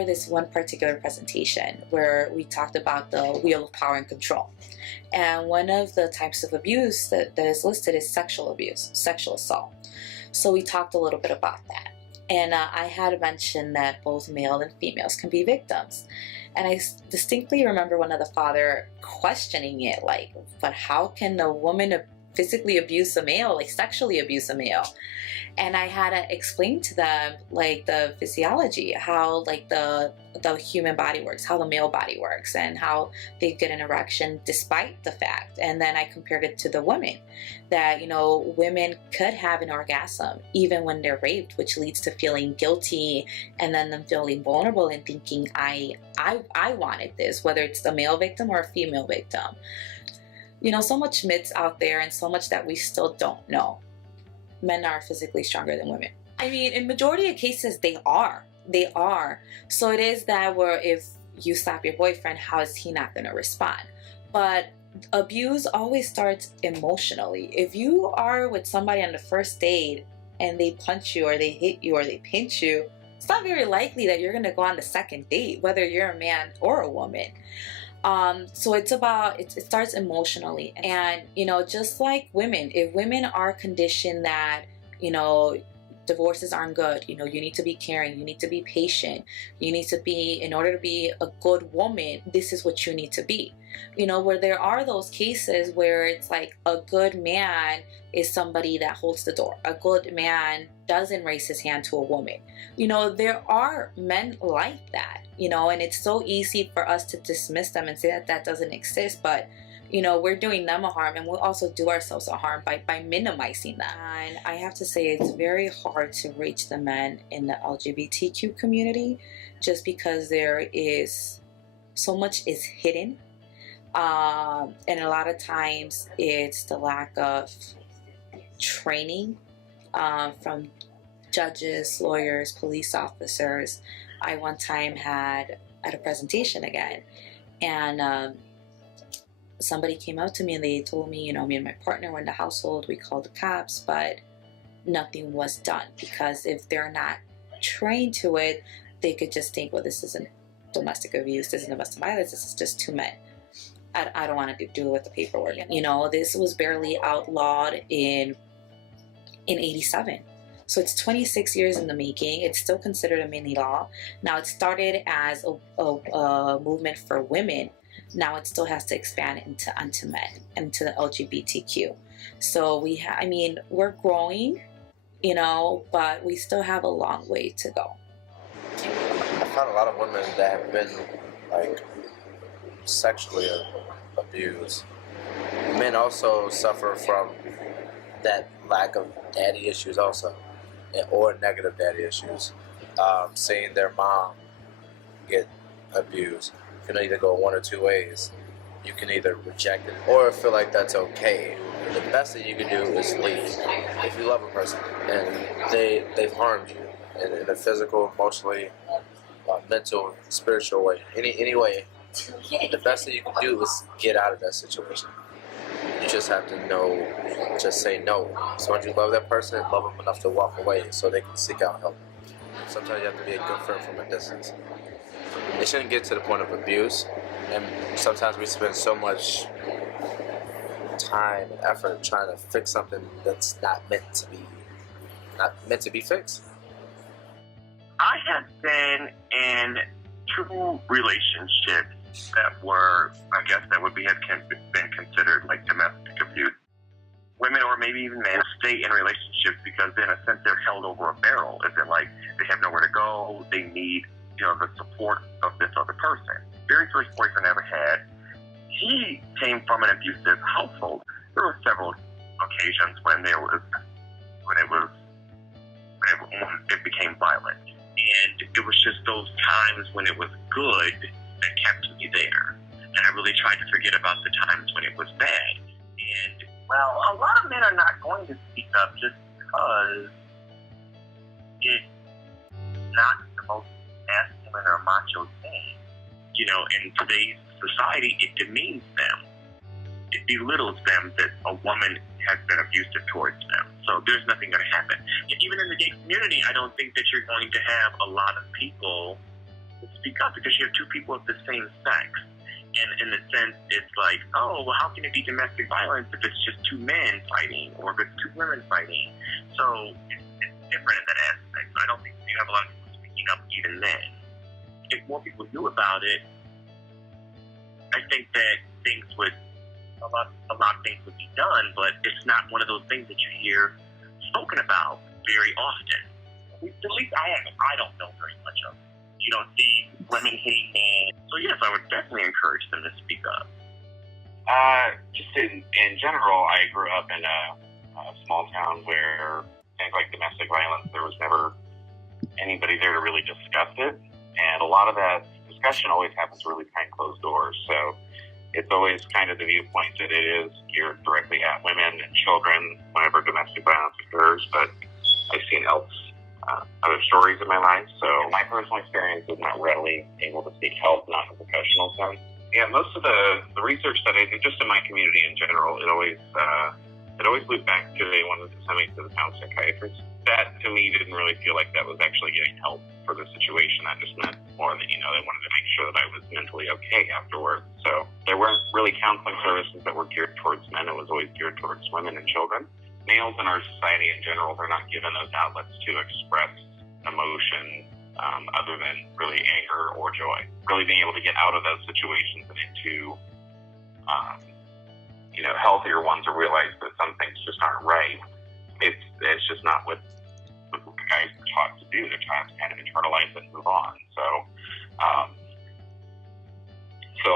remember this one particular presentation where we talked about the wheel of power and control. And one of the types of abuse that is listed is sexual abuse, sexual assault. So we talked a little bit about that. And I had mentioned that both male and females can be victims. And I distinctly remember one of the father questioning it, like, but how can a woman physically abuse a male, like sexually abuse a male? And I had to explain to them like the physiology, how like the human body works, how the male body works, and how they get an erection despite the fact. And then I compared it to the women, that, you know, women could have an orgasm even when they're raped, which leads to feeling guilty and then them feeling vulnerable and thinking I wanted this, whether it's a male victim or a female victim. You know, so much myths out there and so much that we still don't know. Men are physically stronger than women. I mean, in majority of cases, they are. They are. So it is that where if you slap your boyfriend, how is he not going to respond? But abuse always starts emotionally. If you are with somebody on the first date and they punch you or they hit you or they pinch you, it's not very likely that you're going to go on the second date, whether you're a man or a woman. So it's about, it starts emotionally. And, you know, just like women, if women are conditioned that, you know, divorces aren't good, you know, you need to be caring, you need to be patient, you need to be, in order to be a good woman, this is what you need to be. You know, where there are those cases where it's like a good man is somebody that holds the door. A good man doesn't raise his hand to a woman. You know, there are men like that, you know, and it's so easy for us to dismiss them and say that that doesn't exist. But, you know, we're doing them a harm, and we'll also do ourselves a harm by minimizing that. And I have to say, it's very hard to reach the men in the LGBTQ community just because there is so much is hidden. And a lot of times it's the lack of training from judges, lawyers, police officers. I one time had at a presentation again, and somebody came out to me and they told me, you know, me and my partner were in the household, we called the cops, but nothing was done, because if they're not trained to it, they could just think, well, this isn't domestic abuse, this isn't domestic violence, this is just two men. I don't want to do with the paperwork. You know, this was barely outlawed in 87. So it's 26 years in the making. It's still considered a mini law. Now it started as a movement for women. Now it still has to expand onto men and to the LGBTQ. So I mean, we're growing, you know, but we still have a long way to go. I found a lot of women that have been like sexually abused. Men also suffer from that lack of daddy issues also, or negative daddy issues. Seeing their mom get abused can either go one or two ways. You can either reject it or feel like that's okay. The best thing you can do is leave. If you love a person and they've harmed you in a physical, emotionally, mental, spiritual way, any way, the best thing you can do is get out of that situation. You just have to know, just say no. So once you love that person, love them enough to walk away so they can seek out help. Sometimes you have to be a good friend from a distance. It shouldn't get to the point of abuse, and sometimes we spend so much time and effort trying to fix something that's not meant to be fixed. I have been in two relationships that were, I guess, that would have been considered like domestic abuse. Women, or maybe even men, stay in relationships because in a sense they're held over a barrel. Is it like they have nowhere to go? They need, you know, the support of this other person. Very first boyfriend I ever had, he came from an abusive household. There were several occasions when it became violent, and it was just those times when it was good that kept me there. And I really tried to forget about the times when it was bad. And, well, a lot of men are not going to speak up just because it's not the most masculine or macho thing. You know, in today's society, it demeans them. It belittles them that a woman has been abusive towards them. So there's nothing going to happen. Even in the gay community, I don't think that you're going to have a lot of people to speak up because you have two people of the same sex. And in a sense, it's like, oh, well, how can it be domestic violence if it's just two men fighting or if it's two women fighting? So it's different in that aspect. So I don't think you have a lot of people speaking up even then. If more people knew about it, I think that a lot of things would be done, but it's not one of those things that you hear spoken about very often. At least I don't know very much of it. You don't see women hitting men. So yes, I would definitely encourage them to speak up. Just in general, I grew up in a small town where things like domestic violence, there was never anybody there to really discuss it. And a lot of that discussion always happens really behind closed doors. So it's always kind of the viewpoint that it is geared directly at women and children whenever domestic violence occurs. But I've seen other stories in my life. So my personal experience is not readily able to seek help, not in a professional sense. Yeah, most of the research that I did, just in my community in general, it always looped back to they wanted to send me to the town psychiatrist. That, to me, didn't really feel like that was actually getting help for the situation. That just meant more that, they wanted to make sure that I was mentally okay afterwards. So there weren't really counseling services that were geared towards men. It was always geared towards women and children. Males in our society in general, they're not given those outlets to express emotion other than really anger or joy. Really being able to get out of those situations and into healthier ones, or realize that some things just aren't right. It's just not what guys are taught to do. They're taught to kind of internalize it and move on. So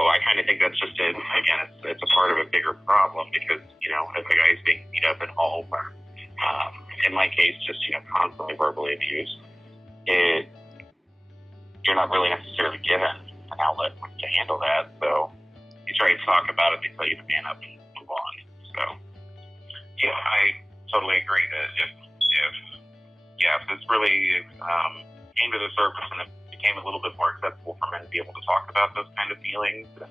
I kind of think that's just it. Again, it's a part of a bigger problem because, if a guy's being beat up at home or, in my case, just, constantly verbally abused, you're not really necessarily given an outlet to handle that. So you try to talk about it, they tell you to man up and move on. So, yeah, I totally agree that if this really came to the surface and it became a little bit more acceptable for men to be able to talk about those kind of feelings and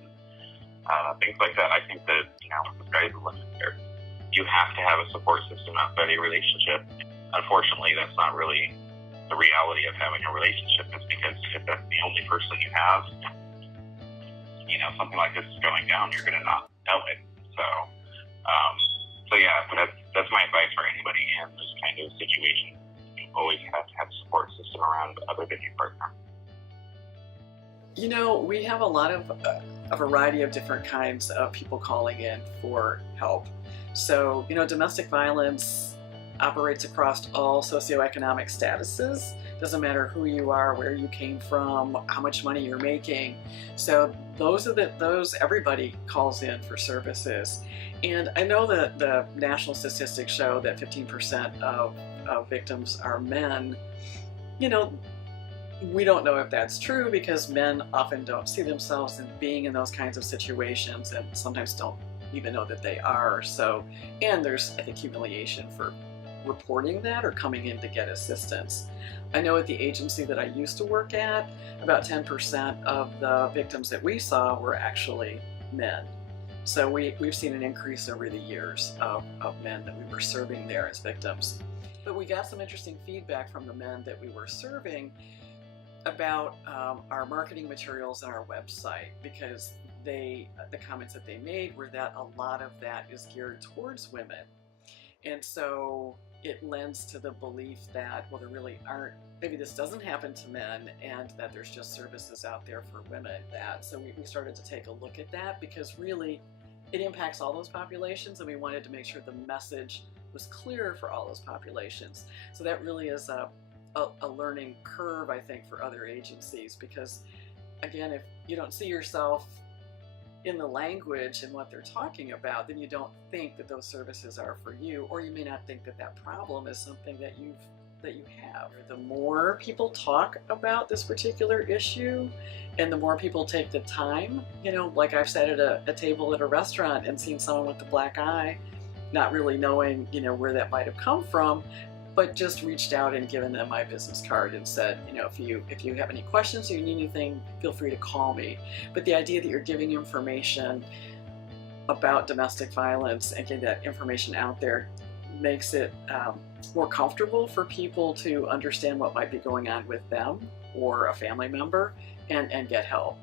things like that, I think that, the sky's the limit there. You have to have a support system outside a relationship. Unfortunately, that's not really the reality of having a relationship, is because if that's the only person you have, something like this is going down, you're going to not know it. So yeah, that's my advice for anybody in this kind of situation. You always have to have a support system around other than your partner. We have a lot of a variety of different kinds of people calling in for help. So, domestic violence operates across all socioeconomic statuses. Doesn't matter who you are, where you came from, how much money you're making. So those everybody calls in for services. And I know that the national statistics show that 15% of victims are men. We don't know if that's true because men often don't see themselves in being in those kinds of situations and sometimes don't even know that they are. So, and there's, I think, humiliation for reporting that or coming in to get assistance. I know at the agency that I used to work at, about 10% of the victims that we saw were actually men. So we've seen an increase over the years of men that we were serving there as victims. But we got some interesting feedback from the men that we were serving about our marketing materials and our website, because the comments that they made were that a lot of that is geared towards women. And so it lends to the belief that, well, there really aren't, maybe this doesn't happen to men and that there's just services out there for women. So we started to take a look at that because really it impacts all those populations, and we wanted to make sure the message was clear for all those populations. So that really is a learning curve, I think, for other agencies, because again, if you don't see yourself in the language and what they're talking about, then you don't think that those services are for you, or you may not think that that problem is something that you have. The more people talk about this particular issue, and the more people take the time, like I've sat at a table at a restaurant and seen someone with a black eye, not really knowing, where that might have come from, but just reached out and given them my business card and said, if you have any questions or you need anything, feel free to call me. But the idea that you're giving information about domestic violence and getting that information out there makes it more comfortable for people to understand what might be going on with them or a family member, and get help.